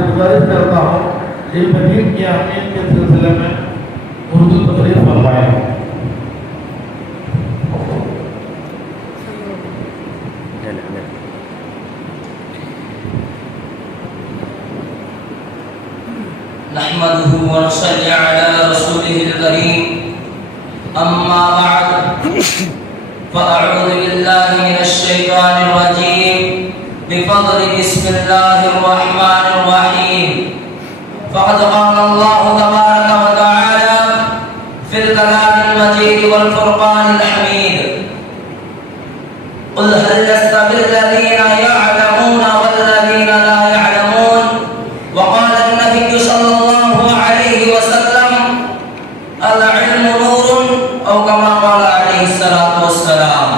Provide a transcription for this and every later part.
سے گزارش کرتا ہوں علم دین کی اہمیت کے سلسلے میں اردو تقریر فرمائیں۔ نحمده ونصلي على رسوله الكريم أما بعد فأعوذ بالله من الشيطان الرجيم بفضل بسم الله الرحمن الرحيم فقد قال الله تبارك وتعالى في الكلام المجيد والفرقان الحميد قل هل يستوي الذين يعلمون والذين لا يعلمون وقال النبي صلى الله عليه وسلم العلم نور أو كما قال عليه الصلاة والسلام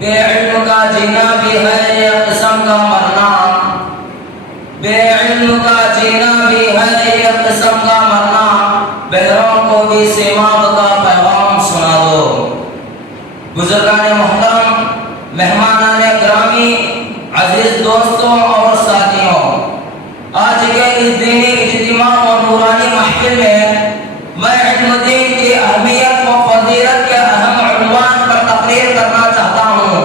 بے علم کا جینا بھی ہے ایک قسم کا مرنا، بے علم کا جینا بھی ہے ایک قسم کا مرنا، بہروں کو بھی سیماب کا پیغام سنا دو۔ بزرگان محترم، مہمانان گرامی، عزیز دوستوں اور ساتھیوں، آج کے اس دینی اجتماع اور نورانی محفل میں میں علم دین کی اہمیت و فضیلت کے اہم عنوان پر تقریر کرنا چاہتا ہوں،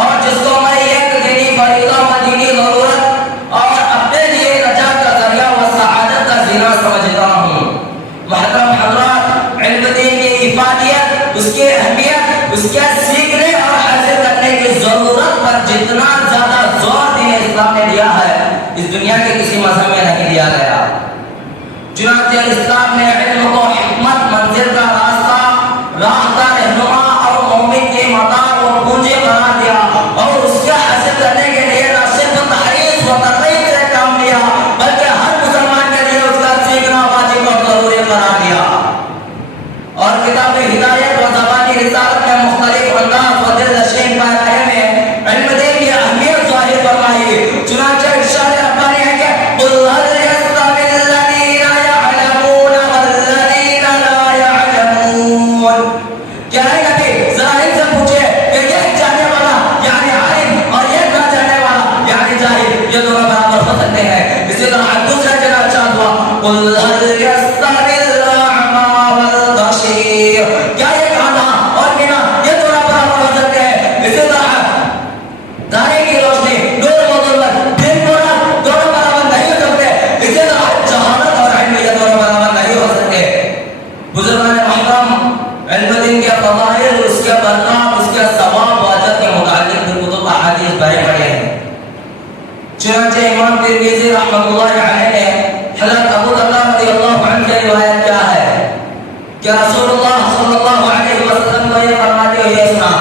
اور جس کو میں ایک دینی فریضہ و دینی ضرورت اور اپنے لیے نجات کا ذریعہ و سعادت کا زینہ سمجھتا ہوں۔ محترم حضرات، علم دین کی افادیت، اس کی اہمیت، اس کے سیکھنے اور حاصل کرنے کی ضرورت پر جتنا زیادہ زور دین اسلام نے دیا ہے، اس دنیا کے کسی مذہب میں نہیں دیا گیا۔ چنانچہ اسلام نے علم کو حکمت، منزل کا راستہ، راہ کا رہنما اور مومن کی متاع و پونجی قرار دیا، اور اس کے حاصل کرنے کے لیے نہ صرف تحریض و ترغیب سے کام لیا بلکہ ہر مسلمان کے لیے اس کا سیکھنا واجب اور ضروری قرار دیا۔ اور کتاب ہدایت و زبانی رسالت میں مختلف انداز و دلنشین پیرائے میں علم دین کی اہمیت ظاہر فرمائی۔ چنانچہ ارشاد ربانی ہے کہ قل هل يستوي الذين يعلمون والذين لا يعلمون، کیا ہے نبی ذرا ان سے پوچھے کہ یہ جاننے والا یعنی عالم اور یہ نہ جاننے والا یعنی جاہل، یہ دونوں برابر ہو سکتے ہیں؟ اسی طرح دوسرا جگہ ارشاد ہوا قل هل يستوي الأعمى والبصير، کیا یہ کانا اور بنا یہ دونوں برابر ہو سکتے ہیں؟ اسی طرح دانے کی روشنی، نور و ظلمت، دن و رات دونوں برابر نہیں ہو سکتے۔ اسی طرح جہالت اور علم یہ دونوں برابر نہیں ہو سکتے۔ بزرگان محترم، علم دین کے فضائل، اس کے برکات، اس کے ثواب و اجر کے متعلق کتب احادیث بھرے پڑے ہیں۔ چنانچہ امام ترمذی رحمۃ اللہ علیہ نے حضرت ابو درداء رضی اللہ عنہ سے روایت کیا ہے کہ رسول اللہ صلی اللہ علیہ وسلم کو یہ فرماتے ہوئے سنا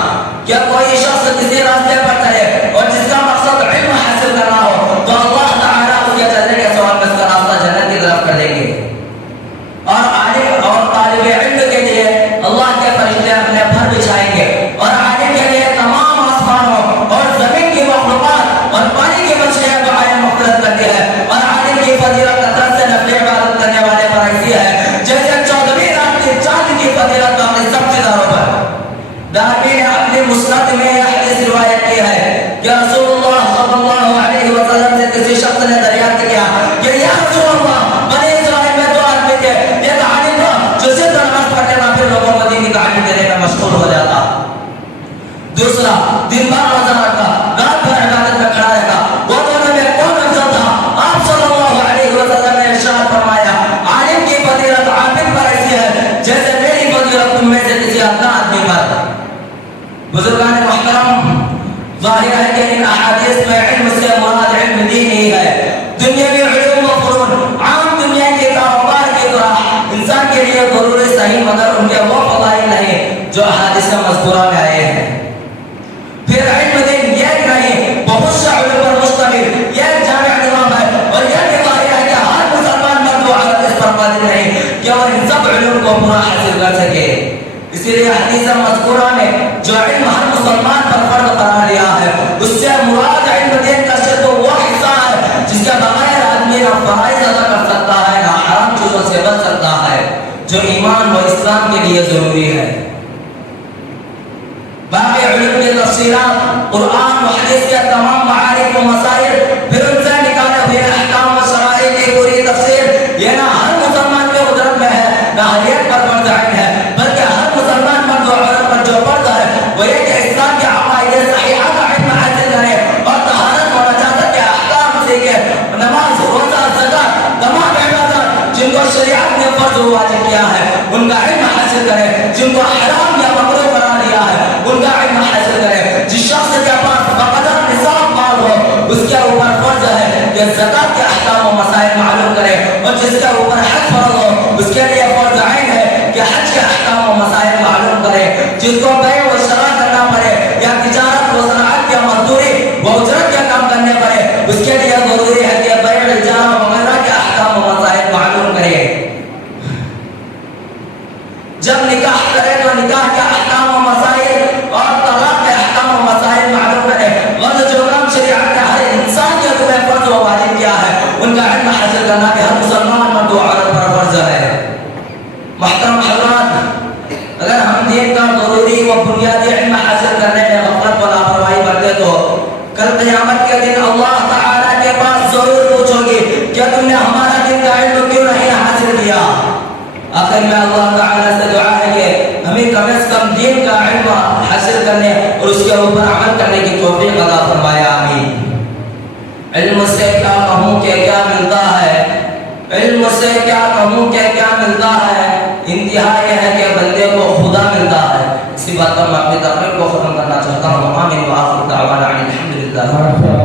کہ کوئی شخص کسی راستے پر چلے اور جس کا مقصد علم حاصل کرنا ہو تو اللہ تعالیٰ اس کے چلنے کے سوال میں اس کا راستہ جنت کی طرف کر دیں گے، اور عالم اور طالب علم کے لیے اللہ کے فرشتے اپنے پر بچھائیں گے، اور عالم کے لیے تمام آسمانوں اور زمین کی مخلوقات اور پانی کی مچھلیاں دعائیں مختلف کرتی ہے، اور عالم کی فضیلت کثرت سے نفل عبادت کرنے والے پر ایسی ہے جیسے 14ویں رات کی چاند کی فضیلت باقی سب ستاروں پر۔ دارمی نے اپنی مسند میں یہ حدیث روایت کی ہے کہ رسول اللہ صلی اللہ علیہ وسلم سے کسی شخص نے دریافت کیا کہ یا رسول اللہ، بنی اسرائیل میں 2 آدمی تھے، ایک عالم تھا جو صرف نماز پڑھنے کا پھر لوگوں کو دین کی تعلیم دینے میں مشغول ہو جاتا، دوسرا دن بھر روزہ رکھتا، رات بھر عبادت میں کھڑا رہتا، وہ دونوں میں کون افضل تھا؟ آپ صلی اللہ علیہ وسلم نے ارشاد فرمایا عالم کی فضیلت عابد پر ایسی ہے جیسے میری فضیلت تم میں سے کسی ادنا آدمی پر۔ بزرگان محترم، ظاہر ہے کہ ان احادیث میں علم سے مراد علم دین ہی ہے۔ دنیاوی علوم و فنون عام دنیا کے کاروبار کی طرح انسان کے لیے ضروری صحیح، مگر ان کے وہ فضائل نہیں جو احادیث مذکورہ میں آئے ہیں۔ پھر علم دین یہ نہیں، بہت سے علوم پر مشتمل یہ جامع نظام ہے، اور یہ بھی ظاہر ہے کہ ہر مسلمان مرد و عورت اس پر قادر نہیں کہ وہ ان سب علوم کو پورا حاصل کر سکے۔ اسی لیے حدیث مذکورہ میں جو علم ہر مسلمان پر فرض قرار دیا ہے، اس سے مراد علم دین کا صرف وہ حصہ ہے جس کے بغیر آدمی نہ فرائض ادا کر سکتا ہے نہ حرام چیزوں سے بچ سکتا ہے، جو ایمان و اسلام کے لیے ضروری ہے۔ باقی علم کی تفصیلات قرآن و حدیث کے تمام معارف و مسائل پھر ان سے فرض و واجب کیا ہے ان کا علم حاصل کرے، جن کو حرام یا مکروہ قرار دیا ہے ان کا علم حاصل کرے۔ جس شخص کے پاس بقدر نصاب مال ہو اس کے اوپر فرض ہے کہ زکات کے احکام و مسائل معلوم کرے، اور جس کے اوپر حج فرض ہو اس کے لیے فرض عین ہے کہ حج کے احکام و مسائل معلوم کرے۔ جس کو بیع و شراء کرنا پڑے یا تجارت و صنعت یا مزدوری و اجرت کے کام کرنے پڑے اس کے لیے ضروری ہے کہ بیع اجارہ وغیرہ کے احکام و مسائل معلوم کرے۔ جب نکاح کرے تو نکاح کے احکام و مسائل اور طلاق کے احکام و مسائل معلوم کرے۔ غرض جو کام شریعت نے ہر انسان کے اوپر فرض و واجب کیا ہے ان کا علم حاصل کرنا کہ ہر مسلمان مرد و عورت پر فرض ہے۔ محترم حضرات، اگر ہم دین کا ضروری و بنیادی علم حاصل کرنے میں غفلت و لاپرواہی برتے تو کل قیامت کے دن اللہ تعالیٰ کے پاس ضرور پوچھو گے کیا تم نے ہمارا دین کا علم کیوں نہیں حاصل کیا؟ آخر میں اللہ تعالیٰ سے دعا ہے کہ ہمیں کم از کم دین کا علم حاصل کرنے اور اس کے اوپر عمل کرنے کی توفیق عطا فرمائے، آمین۔ علم سے کیا کہوں کہ کیا ملتا ہے، علم سے کیا کہوں کہ کیا ملتا ہے، انتہا یہ ہے کہ بندے کو خدا ملتا ہے۔ اسی بات پر میں اپنی تقریر کو ختم کرنا چاہتا ہوں، آمین۔ وآخر دعوانا الحمدللہ۔